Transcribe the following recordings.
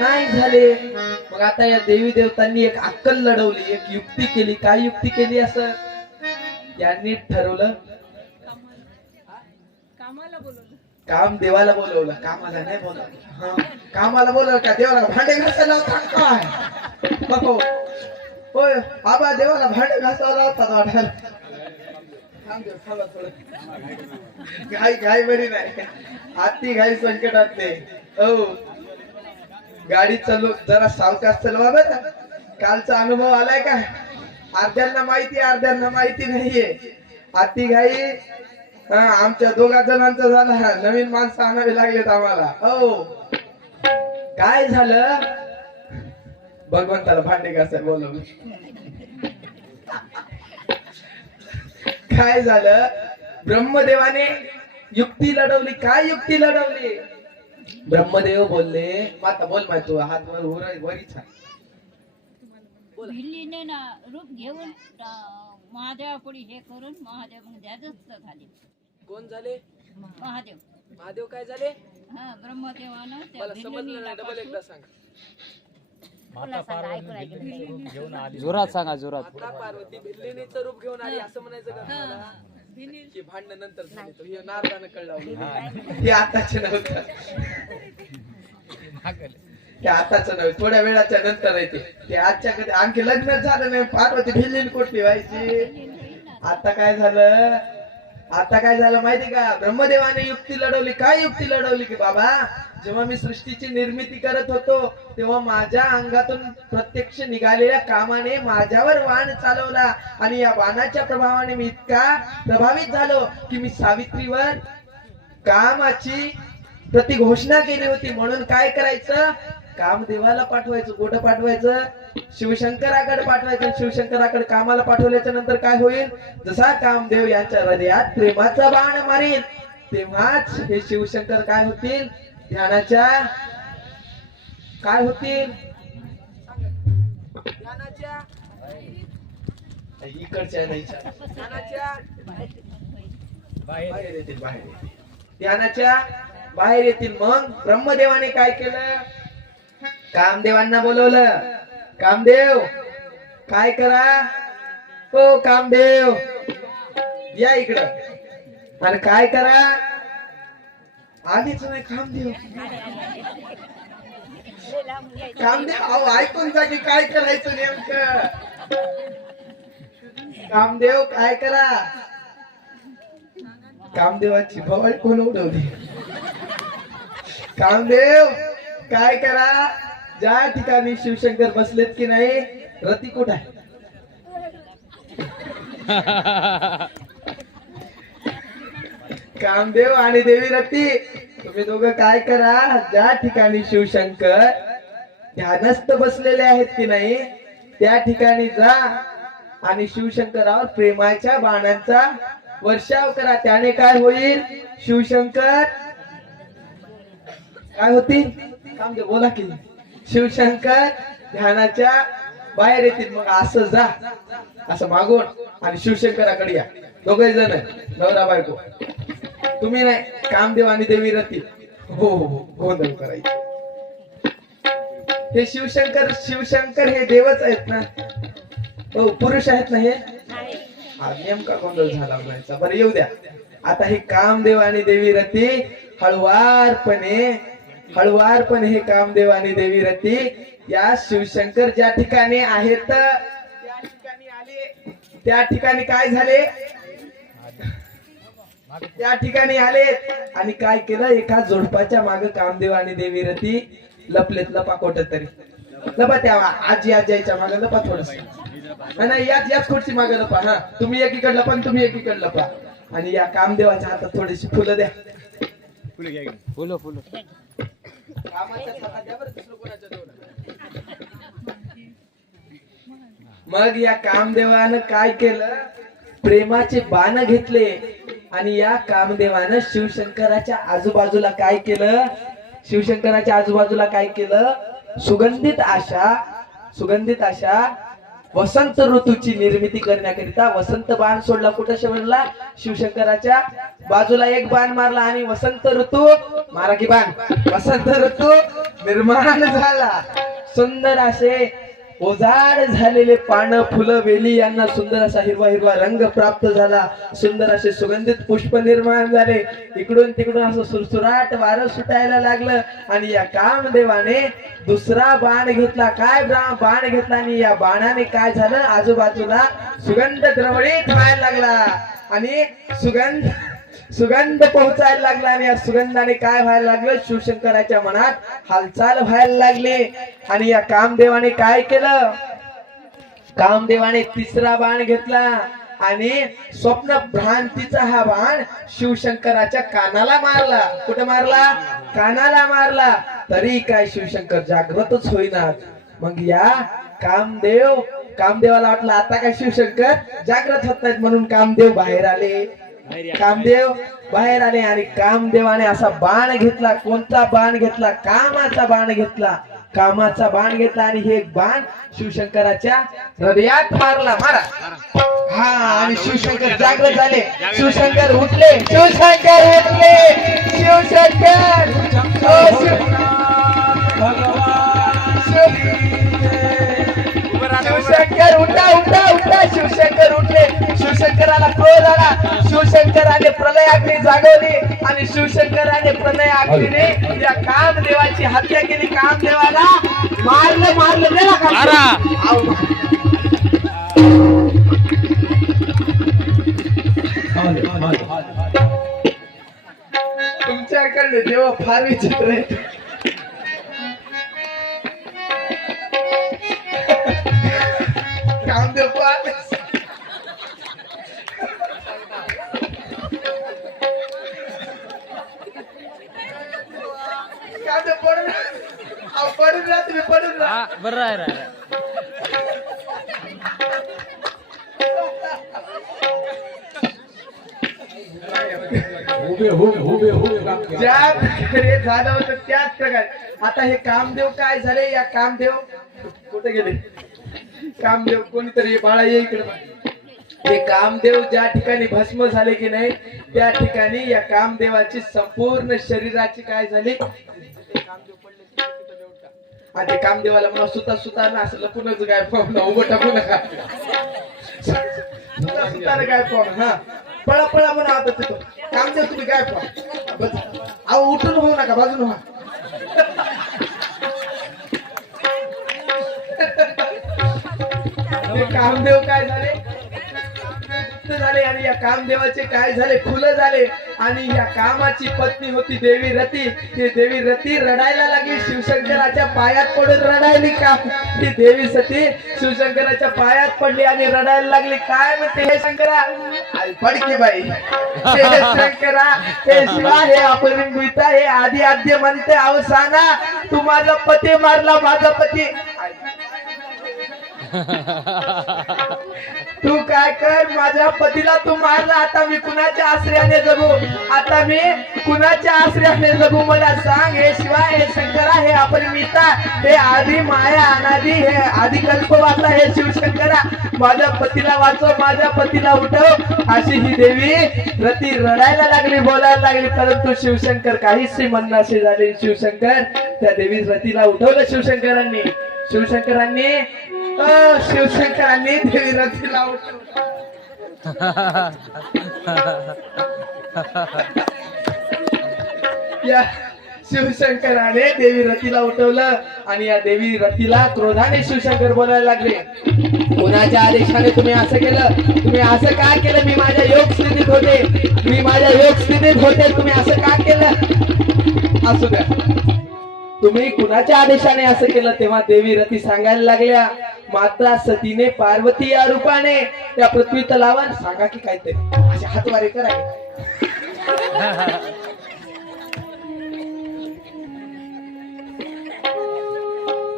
नाही झाले. मग आता या देवी देवतांनी एक अक्कल लढवली, एक युक्ती केली. काय युक्ती केली असं यांनी ठरवलं? काम देवाला बोलवलं, कामाला नाही बोलवलं. कामाला बोलवलं का देवाला भांडे घासायला होता काय? नको होय बाबा, देवाला भांडे घासायला होता वाटायला. घाई घाई बरी नाही, आती घाई संकटात नाही. हो, गाडी चालू जरा सावकाश चालवा बरं. कालचा अनुभव आलाय का? अर्ध्यांना माहिती, अर्ध्यांना माहिती नाहीये. आती घाई आमच्या दोघा जणांचा झाला. नवीन माणसं आणावी लागलेत आम्हाला. हो, काय झालं? भगवंताला भांडे घासायला बोलवलं. काय झालं? ब्रह्मदेवाने युक्ती लढवली. काय युक्ती लढवली? ब्रह्मदेव बोलले, माता बोल माय, तू हात वरीच भिल्लीने ना रूप घेऊन महादेवापुढे हे करून महादेव मग ध्यानस्थ झाले. कोण झाले? महादेव. महादेव काय झाले? हा, ब्रह्मदेवानं त्या मला समजलं नाही, डबल एकदा सांग. जोरात सांगा, जोरात. माता पार्वती भिल्लिनीचं रूप घेऊन आली असं म्हणायचं का? की भांडण नंतर झाले, तो हे नारदानं कळलं. हे आताच नव्हतं, ते आताच नव्हे, थोड्या वेळाच्या नंतर आहे ते. आजच्या कधी आणखी लग्न झालं नाही, पार्वती भिल्लीन कुठली व्हायची. आता काय झालं? आता काय झालं माहिती का? ब्रह्मदेवाने युक्ती लढवली. काय युक्ती लढवली? की बाबा, जेव्हा मी सृष्टीची निर्मिती करत होतो तेव्हा माझ्या अंगातून प्रत्यक्ष निघालेल्या कामाने माझ्यावर बाण चालवला आणि या बाणाच्या प्रभावाने मी इतका प्रभावित झालो की मी सावित्रीवर कामाची प्रतिघोषणा केली होती. म्हणून काय करायचं? कामदेवाला पाठवायचं. कुठं पाठवायचं? शिवशंकराकडे पाठवायचं. शिवशंकराकडे कामाला पाठवल्याच्या नंतर काय होईल? जसा कामदेव यांच्या हृदयात प्रेमाचा बाण मारेल तेव्हाच हे शिवशंकर काय होतील? ध्यानाच्या काय होतील? ध्यानाच्या इकडच्या नाही, ध्यानाच्या बाहेर येतील. बाहेर ध्यानाच्या बाहेर येतील. मग ब्रह्मदेवाने काय केलं? कामदेवांना बोलवलं. कामदेव काय करा? हो कामदेव या इकडं. आणि काय करा? आधीच नाही कामदेव. कामदेव अहो ऐकून जा की काय करायचं नेमकं. कामदेव काय करा? कामदेवाची भवाई कोण उडवली? कामदेव काय करा? ज्या ठिकाणी शिवशंकर बसलेत की नाही, रती कुठं आहे? कामदेव आणि देवी रती, तुम्ही दोघं काय करा? ज्या ठिकाणी शिवशंकर ध्यानस्थ बसलेले आहेत की नाही त्या ठिकाणी जा आणि शिवशंकरावर प्रेमाच्या बाणांचा वर्षाव करा. त्याने काय होईल? शिवशंकर काय होतील? कामदेव बोला की. शिवशंकर ध्यानाच्या बाहेर येतील. मग असं जा, असं मागून आणि शिवशंकराकडे या. दोघे जण नवरा बायको. तुम्ही नाही, कामदेव आणि देवी रती. हो हो हो, गोंधळ करायचे. हे शिवशंकर, शिवशंकर हे देवच आहेत ना? हो, पुरुष आहेत ना? हे नेमका गोंधळ झाला म्हणायचा. बरं येऊ द्या. आता हे कामदेव आणि देवी रती हळुवारपणे हे कामदेव आणि देवी रती या शिवशंकर ज्या ठिकाणी आहेत त्या ठिकाणी आले. त्या ठिकाणी काय झाले? त्या ठिकाणी आले आणि काय केलं? एका जोडपाच्या मागे कामदेव आणि देवी रती लपलेत. लपा कोट तरी लपा, त्या आजी आजीच्या मागे लपा. थोडस नाही, याच खुर्ची मागे लपा. हा, तुम्ही एकीकडे लपा, तुम्ही एकीकडे लपा. आणि या कामदेवाच्या हातात थोडीशी फुलं द्या. फुलं फुलं मग या कामदेवानं काय केलं? प्रेमाचे बाण घेतले आणि या कामदेवानं शिवशंकराच्या आजूबाजूला काय केलं? शिवशंकराच्या आजूबाजूला काय केलं? सुगंधित अशा वसंत ऋतूची निर्मिती करण्याकरिता वसंत बाण सोडला. कुठं शोधला? शिवशंकराच्या बाजूला एक बाण मारला आणि वसंत ऋतू मारा की बाण. वसंत ऋतू निर्माण झाला. सुंदर असे ओझाड झालेले पानं फुलं वेली यांना सुंदर असा हिरवा हिरवा रंग प्राप्त झाला. सुंदर असे सुगंधित पुष्प निर्माण झाले. इकडून तिकडून असं सुरसुराट वारं सुटायला लागलं आणि या कामदेवाने दुसरा बाण घेतला. काय बाण घेतला आणि या बाणाने काय झालं? आजूबाजूला सुगंध द्रवळीत व्हायला लागला आणि सुगंध पोहोचायला लागला आणि या सुगंधाने काय व्हायला लागलं? शिवशंकराच्या मनात हालचाल व्हायला लागली. आणि या कामदेवाने काय केलं? कामदेवाने तिसरा बाण घेतला आणि स्वप्न भ्रांतीचा हा बाण शिवशंकराच्या कानाला मारला. कुठं मारला? कानाला मारला. तरी काय शिवशंकर जागृतच होईना. मग या कामदेवाला वाटलं आता काय शिवशंकर जागृत होत नाहीत म्हणून कामदेव बाहेर आले. कामदेव बाहेर आले आणि कामदेवाने असा बाण घेतला. कोणता बाण घेतला? कामाचा बाण घेतला. कामाचा बाण घेतला आणि हे बाण शिवशंकराच्या हृदयात मारला. मारा. हा, आणि शिवशंकर जागृत झाले. शिवशंकर उठले. शिवशंकर उठले. शिवशंकर शिवशंकर उठा उठा उठा. शिवशंकर उठले. शिवशंकराला क्रोध आला. शिवशंकराने प्रलय अग्नी जागवली आणि शिवशंकराने प्रलय अग्नीने या कामदेवाची हत्या केली. कामदेवाला मारलं गेला का? तुमच्याकडे देव फार विचित्र आहे. कामदेव पडून राहा तुम्ही, पडून राहा. बरं आहे. ज्या प्रकारे झालं होतं त्याच प्रकारे आता हे कामदेव काय झाले? या कामदेव कुठे गेले? कामदेव कोणीतरी बाळा ये इकडे. हे कामदेव ज्या ठिकाणी भस्म झाले की नाही त्या ठिकाणी या कामदेवाची संपूर्ण शरीराची काय झाली? आणि कामदेवाला म्हणा सुता ना असं लपूनच काय पाहून उभं टाकू नका. सुताने काय पाहून हा पळा म्हणा. आता तिथं कामदेव तुम्ही काय पाहू? अहो उठून होऊ नका, बाजून व्हा. कामदेव काय झाले आणि या कामदेवाचे काय झाले? फुलं झाले. आणि या कामाची पत्नी होती देवी रती. ती देवी रती रडायला लागली. शिवशंकराच्या पायात पडून रडायली. का ती देवी सती शिवशंकराच्या पायात पडली आणि रडायला लागली. काय म्हणते? हे शंकरा पडके बाई, हे शंकरा, हे शिवा, हे अपरिमिता, हे आधी आद्य म्हणते अवसाना, तू माझा पती मारला. माझा पती तू काय कर? माझ्या पतीला तू मारला. आता मी कुणाच्या आश्रयाने जगू? आता मी कुणाच्या आश्रयाने जगू? मला सांग. हे शिवा, हे शंकरा, हे अपरिमिता, हे आधी माया अनादी, हे आधी कल्पवासा, हे शिवशंकरा, माझ्या पतीला वाचव, माझ्या पतीला उठव. अशी ही देवी रती रडायला लागली, बोलायला लागली. परंतु शिवशंकर काहीच म्हणण्याचे झाले. शिवशंकर त्या देवी रतीला उठवलं. शिवशंकरांनी देवी रतीला उठवलं. या शिवशंकराने देवी रतीला उठवलं आणि या देवी रतीला क्रोधाने शिवशंकर बोलायला लागले. कोणाच्या आदेशाने तुम्ही असं केलं? तुम्ही असं का केलं? मी माझ्या योग स्थितीत होते, तुम्ही असं का केलं? असू द्या, तुम्ही कुणाच्या आदेशाने असं केलं? तेव्हा देवी रती सांगायला लागल्या, माता सतीने पार्वती या रूपाने त्या पृथ्वी तलावर सांगा की काहीतरी असे हातवारे करा.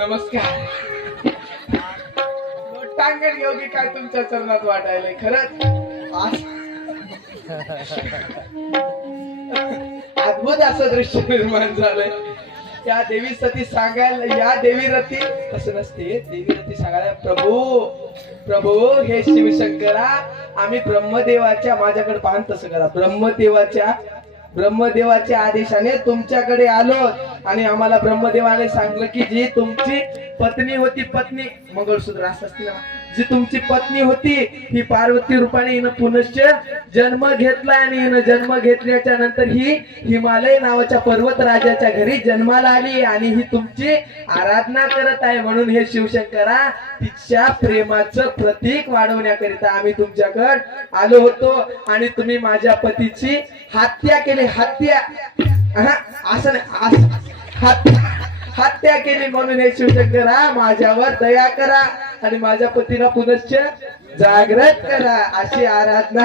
नमस्कार. टांगण योगी काय तुमच्या चरणात वाटायलंय खरंच. अद्भुत असं दृश्य निर्माण झालंय. त्या देवी सती सांगायला या देवी रती कसं नसते देवी रती सांगायला प्रभू प्रभू हे शिवशंकरा आम्ही ब्रह्मदेवाच्या माझ्याकडे पाहन तसं करा ब्रह्मदेवाच्या आदेशाने तुमच्याकडे आलो आणि आम्हाला ब्रह्मदेवाने सांगलं की जी तुमची पत्नी होती पत्नी मंगळसूत्र असं असते ना जी तुमची पत्नी होती ही पार्वती रूपाने हिनं पुनश्च जन्म घेतला आणि हिनं जन्म घेतल्याच्या नंतर ही हिमालय नावाच्या पर्वत राजाच्या घरी जन्माला आली आणि ही तुमची आराधना करत आहे म्हणून हे शिवशंकरा तिच्या प्रेमाचं प्रतीक वाढवण्याकरिता आम्ही तुमच्याकडे आलो होतो आणि तुम्ही माझ्या पतीची हत्या केली हत्या असं नाही हत्या केली म्हणून हे शिवशंकरा माझ्यावर दया करा आणि माझ्या पतीला पुनश्च जागृत करा अशी आराधना